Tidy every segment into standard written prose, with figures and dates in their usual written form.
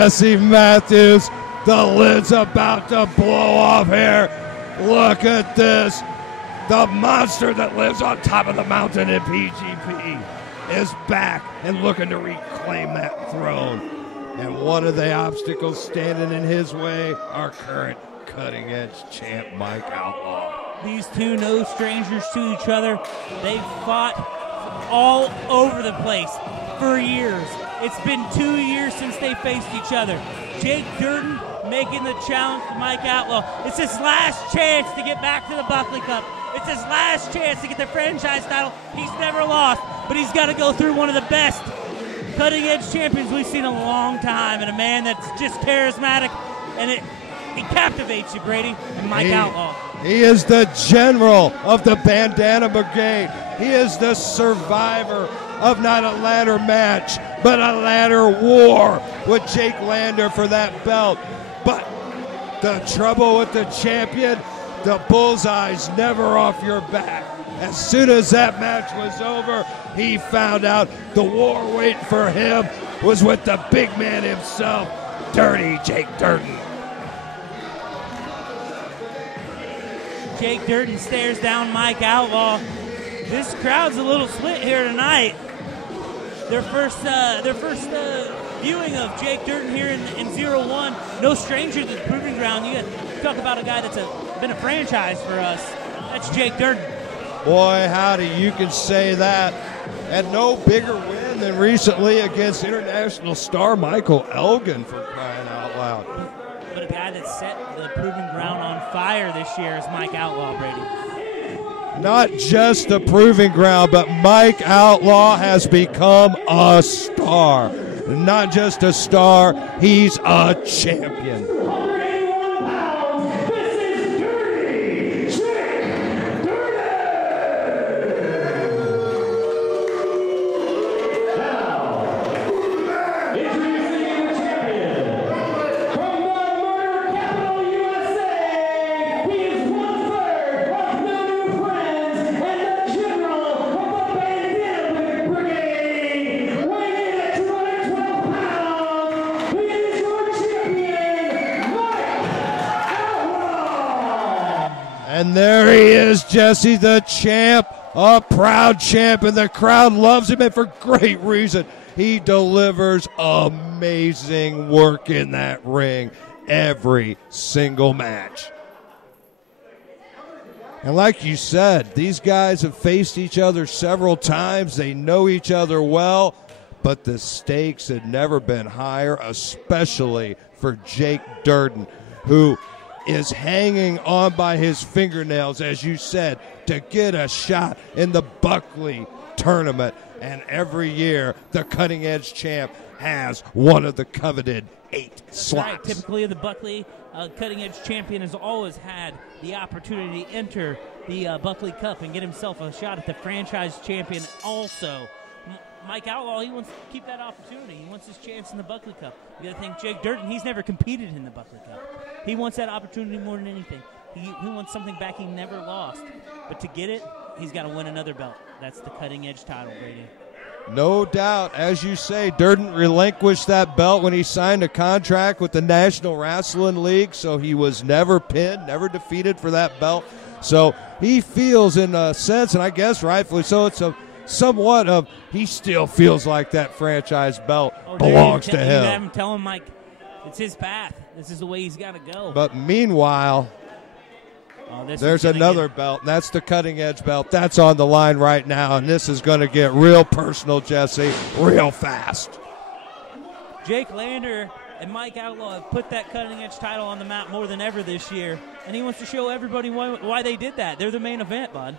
Jesse Matthews. The lid's about to blow off here. Look at this. The monster that lives on top of the mountain in PGP is back and looking to reclaim that throne. And one of the obstacles standing in his way, our current cutting-edge champ, Mike Outlaw. These two no strangers to each other. They've fought all over the place for years. It's been 2 years since they faced each other. Jake Dirden making the challenge to Mike Outlaw. It's his last chance to get back to the Buckley Cup. It's his last chance to get the franchise title. He's never lost, but he's got to go through one of the best cutting-edge champions we've seen in a long time, and a man that's just charismatic, and it captivates you, Brady, and Mike Outlaw. He is the general of the Bandana Brigade. He is the survivor of not a ladder match, but a ladder war with Jake Lander for that belt. But the trouble with the champion, the bullseye's never off your back. As soon as that match was over, he found out the war waiting for him was with the big man himself, Dirty Jake Dirden. Jake Dirden stares down Mike Outlaw. This crowd's a little split here tonight. Their first viewing of Jake Dirden here in Zero1. No stranger to the proving ground. You talk about a guy that's been a franchise for us. That's Jake Dirden. Boy, howdy, you can say that. And no bigger win than recently against international star Michael Elgin, for crying out loud. But a guy that set the proving ground on fire this year is Mike Outlaw, Brady. Not just the proving ground, but Mike Outlaw has become a star. Not just a star, he's a champion. And there he is, Jesse, the champ, a proud champ, and the crowd loves him, and for great reason. He delivers amazing work in that ring every single match. And like you said, these guys have faced each other several times. They know each other well, but the stakes had never been higher, especially for Jake Dirden, who is hanging on by his fingernails, as you said, to get a shot in the Buckley tournament. And every year, the Cutting Edge champ has one of the coveted 8 slots. Right. Typically, the Buckley Cutting Edge champion has always had the opportunity to enter the Buckley Cup and get himself a shot at the franchise champion also. Mike Outlaw, he wants to keep that opportunity. He wants his chance in the Buckley Cup. You got to think Jake Dirden, he's never competed in the Buckley Cup. He wants that opportunity more than anything. He wants something back he never lost. But to get it, he's got to win another belt. That's the Cutting Edge title, Brady. No doubt. As you say, Dirden relinquished that belt when he signed a contract with the National Wrestling League, so he was never pinned, never defeated for that belt. So he feels, in a sense, and I guess rightfully so, it's a somewhat of, he still feels like that franchise belt belongs to him. You have him tell him, Mike, it's his path. This is the way he's got to go. But meanwhile, there's another belt, and that's the Cutting Edge belt. That's on the line right now, and this is going to get real personal, Jesse, real fast. Jake Lander and Mike Outlaw have put that Cutting Edge title on the map more than ever this year, and he wants to show everybody why they did that. They're the main event, bud.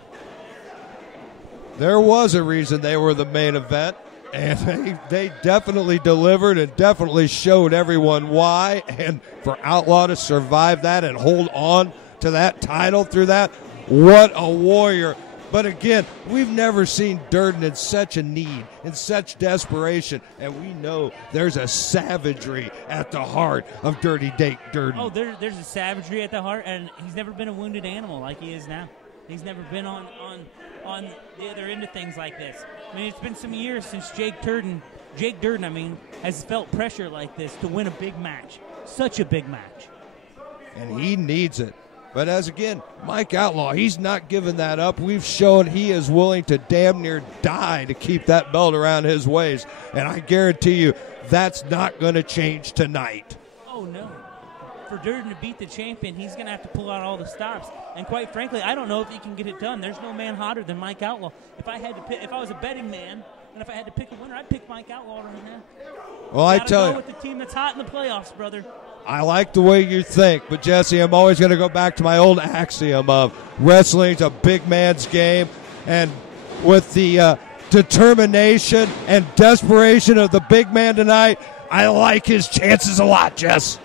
There was a reason they were the main event, and they definitely delivered and definitely showed everyone why. And for Outlaw to survive that and hold on to that title through that, what a warrior. But again, we've never seen Dirden in such a need, in such desperation, and we know there's a savagery at the heart of Dirty Jake Dirden. Oh, there's a savagery at the heart, and he's never been a wounded animal like he is now. He's never been on the other end of things like this. I mean, it's been some years since Jake Dirden Jake Dirden, I mean, has felt pressure like this to win a big match. Such a big match. And he needs it. But as again, Mike Outlaw, he's not giving that up. We've shown he is willing to damn near die to keep that belt around his waist. And I guarantee you, that's not going to change tonight. Oh, no. For Dirden to beat the champion, he's going to have to pull out all the stops. And quite frankly, I don't know if he can get it done. There's no man hotter than Mike Outlaw. If I was a betting man, and if I had to pick a winner, I'd pick Mike Outlaw right now. Well, I tell you, with the team that's hot in the playoffs, brother. I like the way you think, but Jesse, I'm always going to go back to my old axiom of wrestling's a big man's game, and with the determination and desperation of the big man tonight, I like his chances a lot, Jess.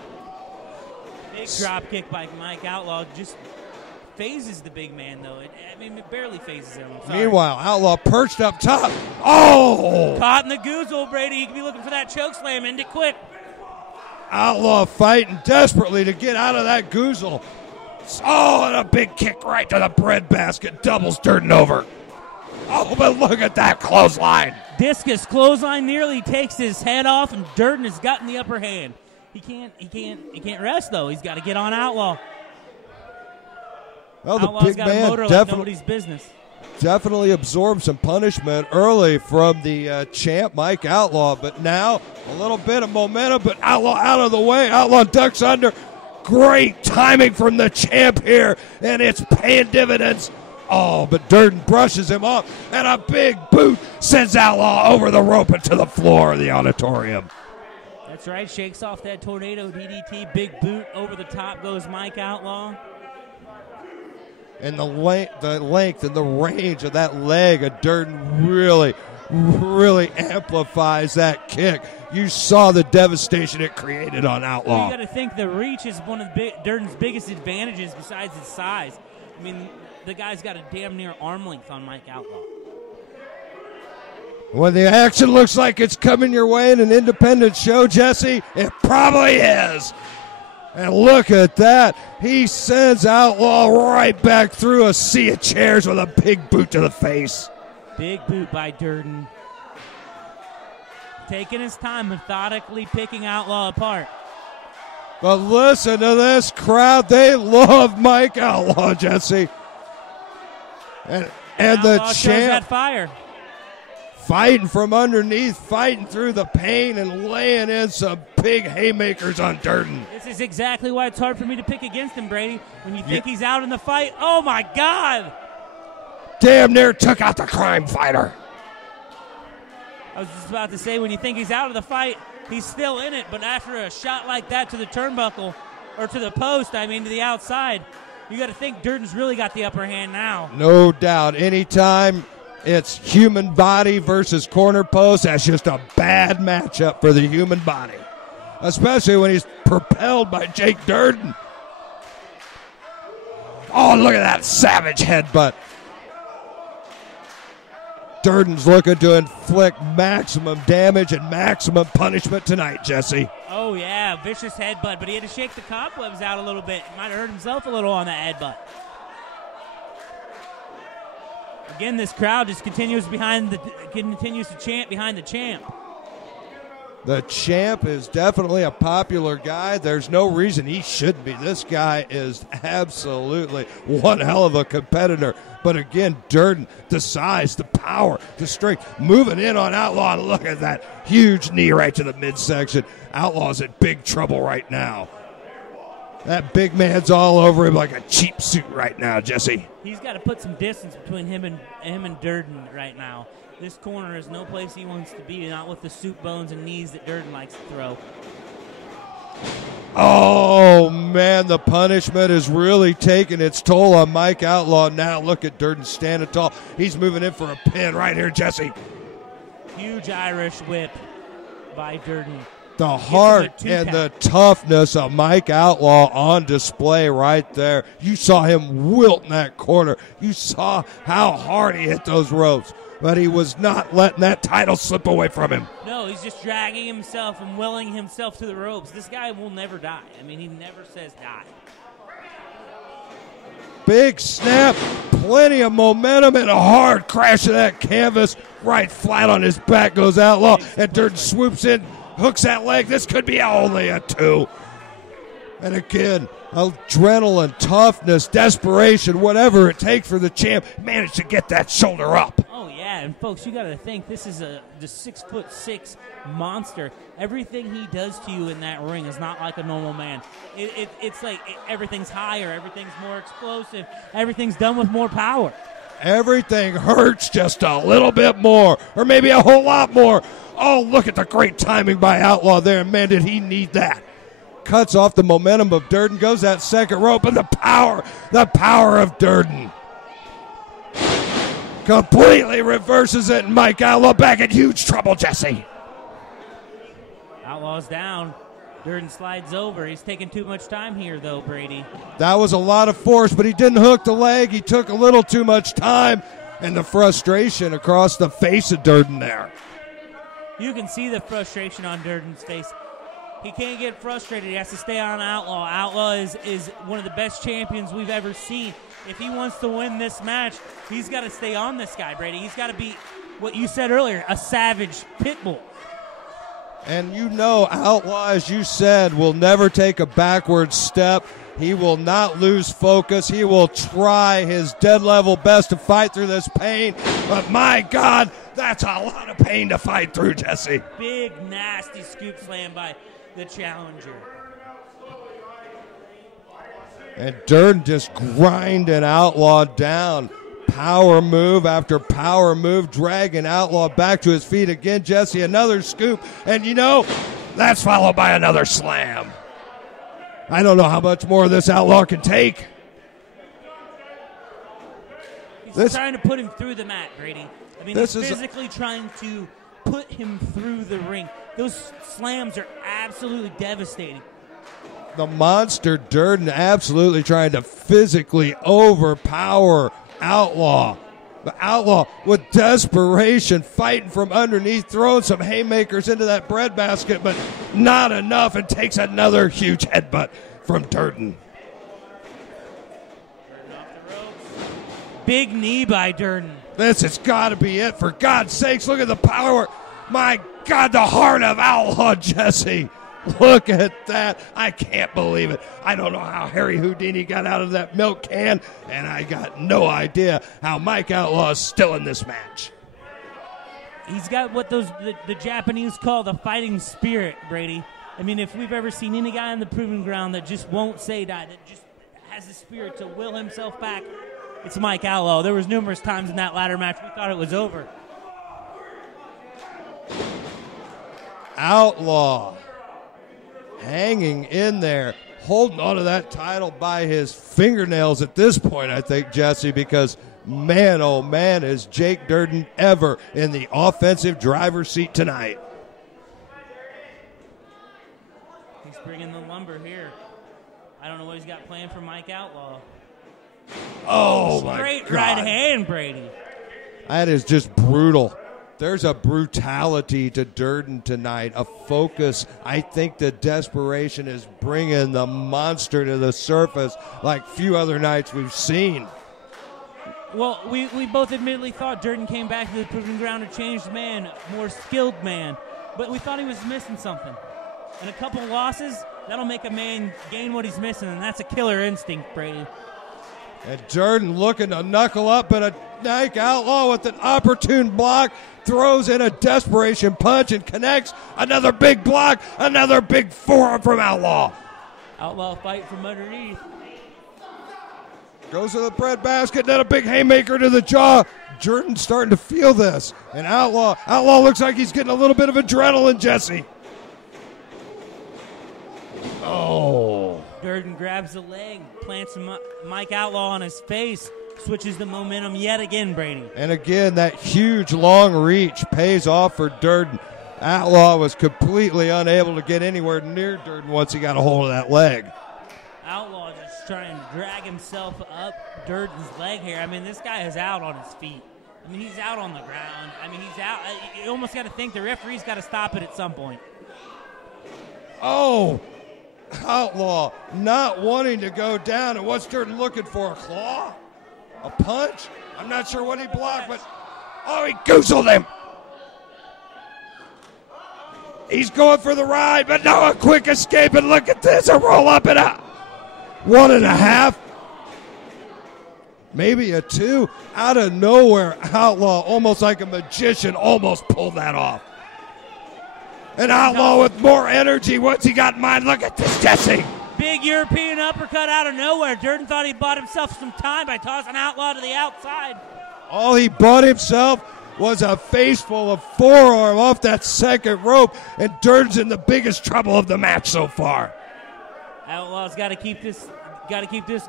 Big drop kick by Mike Outlaw just phases the big man, though. It barely phases him. Meanwhile, Outlaw perched up top. Oh! Caught in the goozle, Brady. He could be looking for that choke slam. End it quick. Outlaw fighting desperately to get out of that goozle. Oh, and a big kick right to the bread basket. Doubles Dirden over. Oh, but look at that clothesline. Discus clothesline nearly takes his head off, and Dirden has gotten the upper hand. He can't rest, though. He's got to get on Outlaw. Well, the Outlaw's big got man a motor like nobody's business. Definitely absorbed some punishment early from the champ, Mike Outlaw. But now a little bit of momentum, but Outlaw out of the way. Outlaw ducks under. Great timing from the champ here, and it's paying dividends. Oh, but Dirden brushes him off, and a big boot sends Outlaw over the rope and to the floor of the auditorium. That's right, shakes off that tornado DDT. Big boot over the top goes Mike Outlaw. And the length and the range of that leg of Dirden really amplifies that kick. You saw the devastation it created on Outlaw. You got to think the reach is one of Dirden's biggest advantages besides his size. I mean, the guy's got a damn near arm length on Mike Outlaw. When the action looks like it's coming your way in an independent show, Jesse, it probably is. And look at that. He sends Outlaw right back through a sea of chairs with a big boot to the face. Big boot by Dirden. Taking his time, methodically picking Outlaw apart. But listen to this crowd. They love Mike Outlaw, Jesse. And the shows champ that fire. Fighting from underneath, fighting through the pain and laying in some big haymakers on Dirden. This is exactly why it's hard for me to pick against him, Brady. When you think he's out in the fight, oh my God! Damn near took out the crime fighter. I was just about to say, when you think he's out of the fight, he's still in it. But after a shot like that to the turnbuckle, or to the post, to the outside, you got to think Durden's really got the upper hand now. No doubt. Anytime it's human body versus corner post, that's just a bad matchup for the human body. Especially when he's propelled by Jake Dirden. Oh, look at that savage headbutt. Durden's looking to inflict maximum damage and maximum punishment tonight, Jesse. Oh, yeah, vicious headbutt, but he had to shake the cobwebs out a little bit. Might have hurt himself a little on that headbutt. Again, this crowd just continues to chant behind the champ. The champ is definitely a popular guy. There's no reason he shouldn't be. This guy is absolutely one hell of a competitor. But again, Dirden, the size, the power, the strength, moving in on Outlaw. Look at that huge knee right to the midsection. Outlaw's in big trouble right now. That big man's all over him like a cheap suit right now, Jesse. He's got to put some distance between him and Dirden right now. This corner is no place he wants to be, not with the soup bones and knees that Dirden likes to throw. Oh, man, the punishment is really taking its toll on Mike Outlaw now. Look at Dirden standing tall. He's moving in for a pin right here, Jesse. Huge Irish whip by Dirden. The heart and the toughness of Mike Outlaw on display right there. You saw him wilt in that corner. You saw how hard he hit those ropes. But he was not letting that title slip away from him. No, he's just dragging himself and willing himself to the ropes. This guy will never die. He never says die. big snap, plenty of momentum, and a hard crash of that canvas. Right flat on his back goes Outlaw, and Dirden swoops in, hooks that leg. This could be only a 2. And again, adrenaline, toughness, desperation, whatever it takes for the champ, managed to get that shoulder up. Oh, yeah, and folks, you got to think this is the 6'6" monster. Everything he does to you in that ring is not like a normal man. It's like everything's higher, everything's more explosive, everything's done with more power. Everything hurts just a little bit more, or maybe a whole lot more. Oh, look at the great timing by Outlaw there, and man, did he need that. Cuts off the momentum of Dirden, goes that second rope, and the power of Dirden. Completely reverses it, and Mike Outlaw back in huge trouble, Jesse. Outlaw's down. Dirden slides over. He's taking too much time here, though, Brady. That was a lot of force, but he didn't hook the leg. He took a little too much time, and the frustration across the face of Dirden there. You can see the frustration on Durden's face. He can't get frustrated. He has to stay on Outlaw. Outlaw is one of the best champions we've ever seen. If he wants to win this match, he's got to stay on this guy, Brady. He's got to be, what you said earlier, a savage pit bull. And you know Outlaw, as you said, will never take a backward step. He will not lose focus. He will try his dead level best to fight through this pain. But my God, that's a lot of pain to fight through, Jesse. Big, nasty scoop slam by the challenger. And Dirden just grinding Outlaw down. Power move after power move, dragging Outlaw back to his feet again. Jesse, another scoop, and you know, that's followed by another slam. I don't know how much more of this Outlaw can take. He's trying to put him through the mat, Brady. I mean, he's physically trying to put him through the ring. Those slams are absolutely devastating. The monster Dirden absolutely trying to physically overpower Outlaw. The Outlaw with desperation fighting from underneath, throwing some haymakers into that breadbasket, but not enough, and takes another huge headbutt from Dirden. Big knee by Dirden. This has got to be it. For God's sakes, look at the power. My God, the heart of Outlaw, Jesse. Look at that. I can't believe it. I don't know how Harry Houdini got out of that milk can, and I got no idea how Mike Outlaw is still in this match. He's got what the Japanese call the fighting spirit, Brady. I mean, if we've ever seen any guy on the proving ground that just won't say die, that just has the spirit to will himself back, it's Mike Outlaw. There was numerous times in that ladder match we thought it was over. Outlaw hanging in there, holding onto that title by his fingernails at this point, I think, Jesse, because man, oh man, is Jake Dirden ever in the offensive driver's seat tonight. He's bringing the lumber here. I don't know what he's got planned for Mike Outlaw. Oh, my God. Straight right hand, Brady. That is just brutal. There's a brutality to Dirden tonight, a focus. I think the desperation is bringing the monster to the surface like few other nights we've seen. Well, we both admittedly thought Dirden came back to the proving ground a changed man, more skilled man, but we thought he was missing something. And a couple losses, that'll make a man gain what he's missing, and that's a killer instinct, Brady. And Dirden looking to knuckle up, but a Mike Outlaw with an opportune block throws in a desperation punch and connects. Another big block, another big forearm from Outlaw. Outlaw fight from underneath. Goes to the breadbasket, then a big haymaker to the jaw. Dirden's starting to feel this. And Outlaw looks like he's getting a little bit of adrenaline, Jesse. Oh. Dirden grabs the leg, plants Mike Outlaw on his face, switches the momentum yet again, Brady. And again, that huge long reach pays off for Dirden. Outlaw was completely unable to get anywhere near Dirden once he got a hold of that leg. Outlaw just trying to drag himself up Dirden's leg here. I mean, this guy is out on his feet. I mean, he's out on the ground. I mean, he's out. You almost got to think the referee's got to stop it at some point. Oh, Outlaw not wanting to go down. And what's Dirden looking for? A claw? A punch? I'm not sure what he blocked, but oh, he goozled him. He's going for the ride, but no, a quick escape, and look at this, a roll up and a 1.5. Maybe a 2. Out of nowhere, Outlaw, almost like a magician, almost pulled that off. An Outlaw with more energy. What's he got in mind? Look at this, Jesse. Big European uppercut out of nowhere. Durden thought he bought himself some time by tossing Outlaw to the outside. All he bought himself was a face full of forearm off that second rope, and Durden's in the biggest trouble of the match so far. Outlaw's got to keep this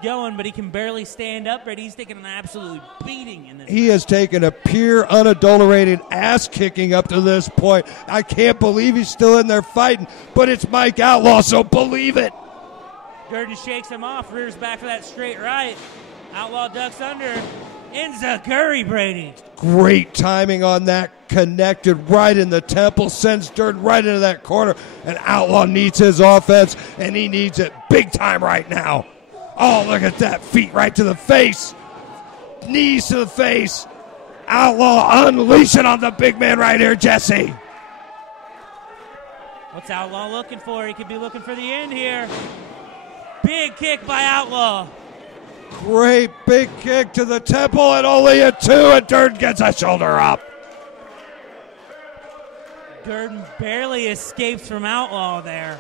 going, but he can barely stand up. Right, he's taking an absolute beating in this. He has taken a pure, unadulterated ass kicking up to this point. I can't believe he's still in there fighting, but it's Mike Outlaw, so believe it. Durden shakes him off, rears back for that straight right. Outlaw ducks under. Enziguri, Brady. Great timing on that. Connected right in the temple. Sends Dirden right into that corner. And Outlaw needs his offense, and he needs it big time right now. Oh, look at that. Feet right to the face. Knees to the face. Outlaw unleashing on the big man right here, Jesse. What's Outlaw looking for? He could be looking for the end here. Big kick by Outlaw. Great big kick to the temple, and only a 2, and Dirden gets a shoulder up. Durden barely escapes from Outlaw there.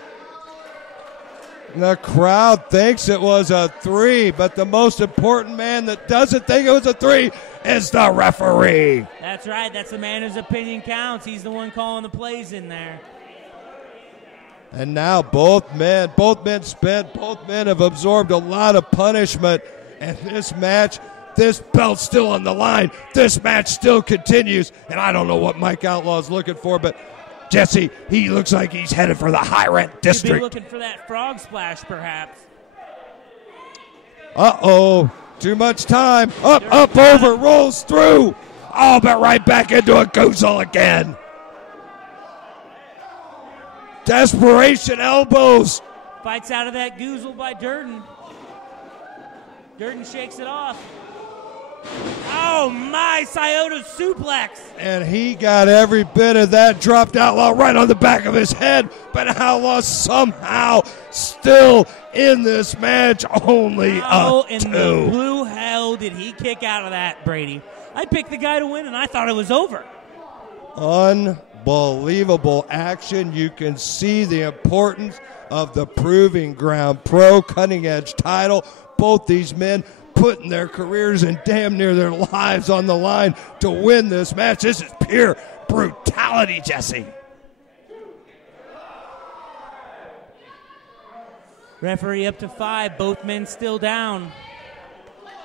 The crowd thinks it was a 3, but the most important man that doesn't think it was a 3 is the referee. That's right. That's the man whose opinion counts. He's the one calling the plays in there. And now both men spent, both men have absorbed a lot of punishment. And this match, this belt's still on the line. This match still continues. And I don't know what Mike Outlaw is looking for, but Jesse, he looks like he's headed for the high rent district. He'd be looking for that frog splash, perhaps. Uh-oh, too much time. Up, over, rolls through. Oh, but right back into a goozle again. Desperation elbows. Fights out of that goozle by Durden. Durden shakes it off. Oh, my, Scioto suplex. And he got every bit of that, dropped Outlaw right on the back of his head. But Outlaw somehow still in this match, only How a 2. in the blue hell did he kick out of that, Brady? I picked the guy to win, and I thought it was over. Unbelievable action. You can see the importance of the Proving Ground Pro cutting-edge title. Both these men putting their careers and damn near their lives on the line to win this match. This is pure brutality, Jesse. Referee up to 5. Both men still down.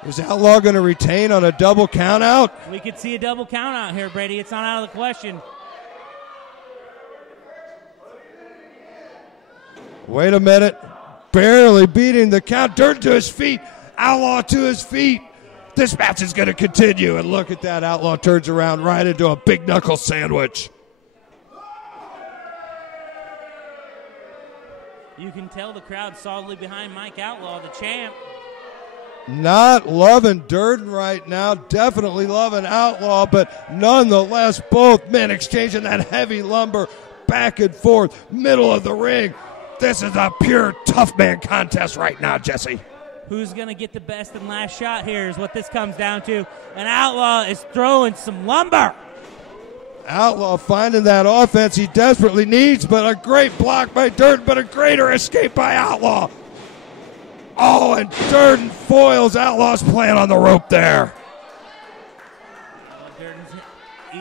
Is Outlaw going to retain on a double countout? We could see a double countout here, Brady. It's not out of the question. Wait a minute. Barely beating the count. Dirden to his feet. Outlaw to his feet. This match is going to continue. And look at that. Outlaw turns around right into a big knuckle sandwich. You can tell the crowd solidly behind Mike Outlaw, the champ. Not loving Dirden right now. Definitely loving Outlaw. But nonetheless, both men exchanging that heavy lumber back and forth. Middle of the ring. This is a pure tough man contest right now, Jesse. Who's going to get the best and last shot here is what this comes down to. And Outlaw is throwing some lumber. Outlaw finding that offense he desperately needs, but a great block by Dirden, but a greater escape by Outlaw. Oh, and Dirden foils Outlaw's plan on the rope there.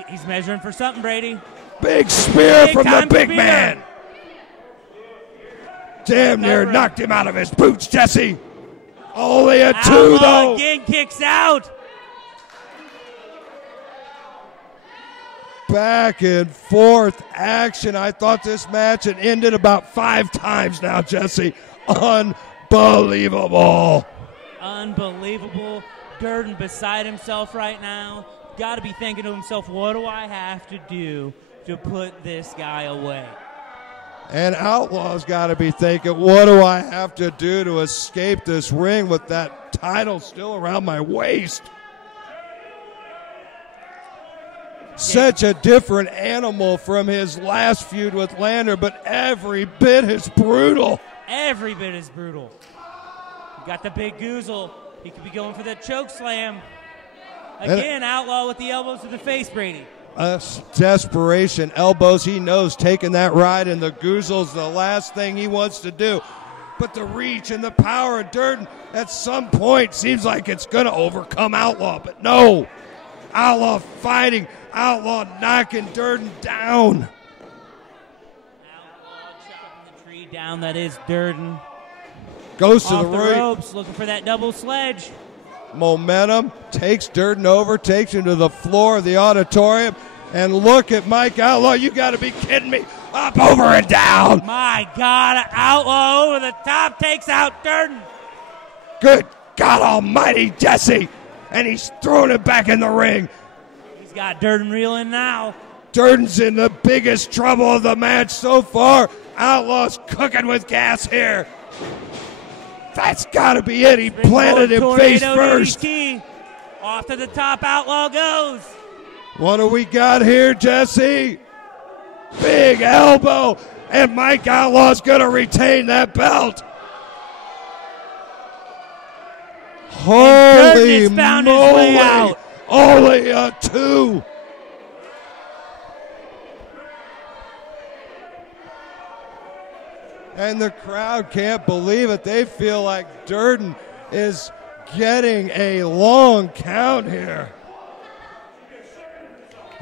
He's measuring for something, Brady. Big spear from the big spear. man. Damn near knocked him out of his boots, Jesse. Only a 2, though. Again kicks out. Back and forth action. I thought this match had ended about 5 times now, Jesse. Unbelievable. Unbelievable. Durden beside himself right now. Got to be thinking to himself, what do I have to do to put this guy away? And Outlaw's got to be thinking, what do I have to do to escape this ring with that title still around my waist? Such a different animal from his last feud with Lander, but every bit as brutal. Every bit as brutal. Got the big goozle. He could be going for that choke slam. Again, Outlaw with the elbows to the face, Brady. Desperation, elbows. He knows taking that ride in the goozle's the last thing he wants to do. But the reach and the power of Dirden at some point seems like it's going to overcome Outlaw. But no, Outlaw fighting. Outlaw knocking Dirden down. Outlaw chopping the tree down. That is Dirden. Goes to Off the ropes, looking for that double sledge. Momentum, takes Dirden over, takes him to the floor of the auditorium. And look at Mike Outlaw. You got to be kidding me. Up, over, and down. My God, Outlaw over the top takes out Dirden. Good God almighty, Jesse. And he's throwing it back in the ring. He's got Dirden reeling now. Dirden's in the biggest trouble of the match so far. Outlaw's cooking with gas here. That's got to be it. He planted him face first. DDT. Off to the top, Outlaw goes. What do we got here, Jesse? Big elbow. And Mike Outlaw's going to retain that belt. Holy found his way moly. out. Only a 2. And the crowd can't believe it. They feel like Dirden is getting a long count here.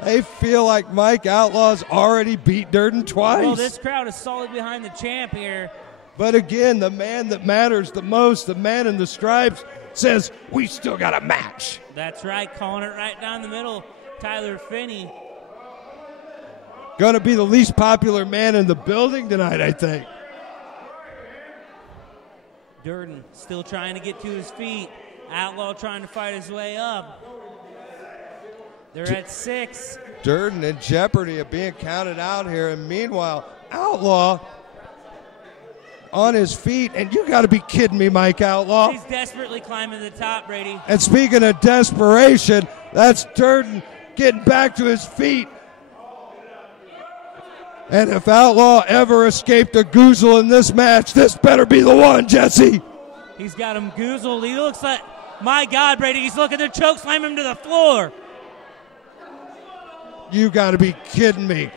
They feel like Mike Outlaw's already beat Dirden twice. Well, this crowd is solid behind the champ here. But again, the man that matters the most, the man in the stripes, says, we still got a match. That's right, calling it right down the middle. Tyler Finney. Going to be the least popular man in the building tonight, I think. Dirden still trying to get to his feet. Outlaw trying to fight his way up. They're at 6. Dirden in jeopardy of being counted out here. And meanwhile, Outlaw on his feet. And you got to be kidding me, Mike Outlaw. He's desperately climbing the top, Brady. And speaking of desperation, that's Dirden getting back to his feet. And if Outlaw ever escaped a goozle in this match, this better be the one, Jesse. He's got him goozled. He looks like, my God, Brady, he's looking to choke slam him to the floor. You got to be kidding me.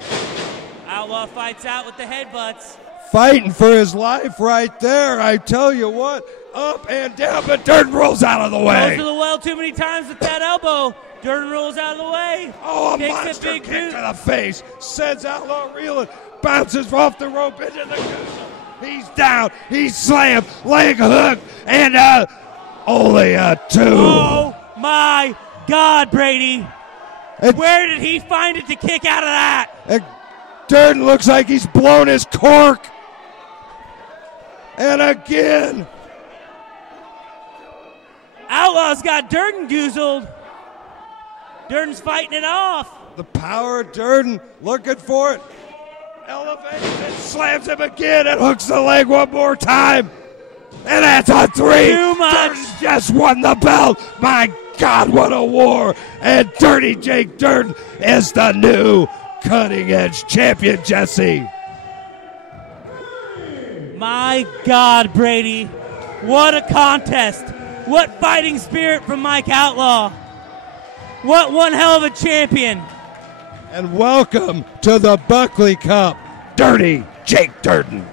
Outlaw fights out with the headbutts. Fighting for his life right there. I tell you what, up and down, but Dirden rolls out of the way. Goes to the well too many times with that elbow. Dirden rolls out of the way. Oh, a monster kick to the face. Sends Outlaw reeling. Bounces off the rope into the goozle. He's down. He's slammed. Leg hook. And only a 2. Oh, my God, Brady. Where did he find it to kick out of that? And Dirden looks like he's blown his cork. And again. Outlaw's got Dirden goozled. Durden's fighting it off. The power of Dirden, looking for it. Elevates it, slams him again, and hooks the leg one more time. And that's a 3. Too much. Dirden just won the belt. My God, what a war. And Dirty Jake Dirden is the new cutting-edge champion, Jesse. My God, Brady. What a contest. What fighting spirit from Mike Outlaw. What one hell of a champion. And welcome to the Buckley Cup, Dirty Jake Dirden.